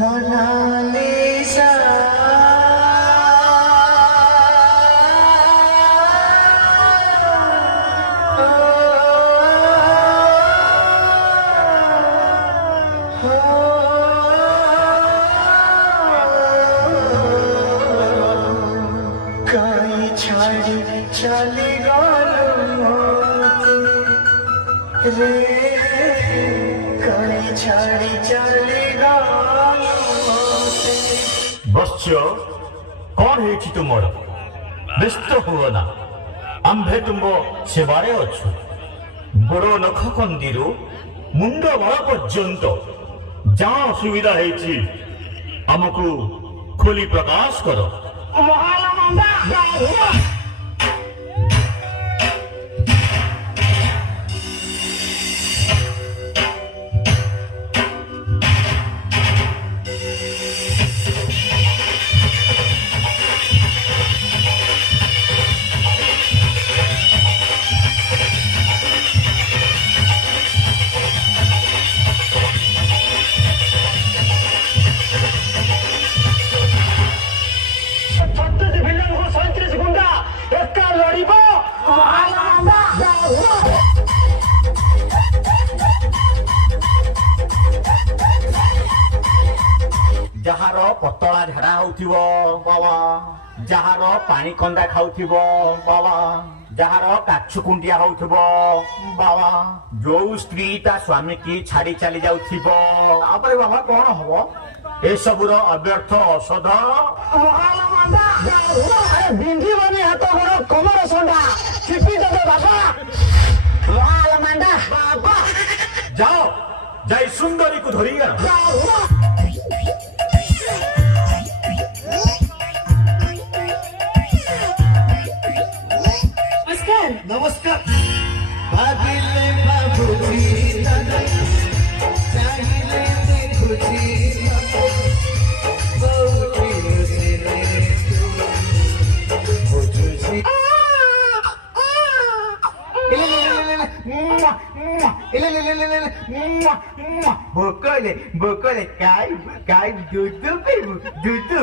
Mona Lisa কাই ছাড়ি চলে গেল রে কাই ছাড়ি চলে গেল ବତ୍ସ୍ୟ କଣ ହେଇଛି ତୁମର? ବ୍ୟସ୍ତ ହୁଅ ନା, ଆମ୍ଭେ ତୁମ ସେବାରେ ଅଛୁ। ଗୋଡ଼ ନଖ କନ୍ଦିରୁ ମୁଣ୍ଡ ବାଳ ପର୍ଯ୍ୟନ୍ତ ଯାହା ଅସୁବିଧା ହେଇଛି ଆମକୁ ଖୋଲି ପ୍ରକାଶ କର। ଯାହାର ପତଳା ଝାଡା ହଉଥିବ ବାବା, ଯାହାର ପାଣି କନ୍ଦା ଖାଉଥିବ ବାବା, ଯାହାର କାଛୁ କୁଣ୍ଡିଆ ହଉଥିବ ବାବା, ଯୋଉ ସ୍ତ୍ରୀ ତା ସ୍ୱାମୀ କି ଛାଡି ଚାଲି ଯାଉଥିବ, ତାପରେ ବାବା କଣ ହବ? ଏସବୁର ଅବ୍ୟର୍ଥ ଔଷଧ ବିନ୍ଧିବନି ହାତ ଗୋଡ କମର ସଣ୍ଡା ଚିପି ଦେବେ ବାବା। ବାବା ଯାଅ, ଯାଇ ସୁନ୍ଦରୀକୁ ଧରିକି ଆଣ। নমস্কার ভাবিলে বাবুজি দাদা চাইলে দেখুজি বউটি রে বুঝুজি বকলে বকলে কাই কাই দুধু পেবু দুধু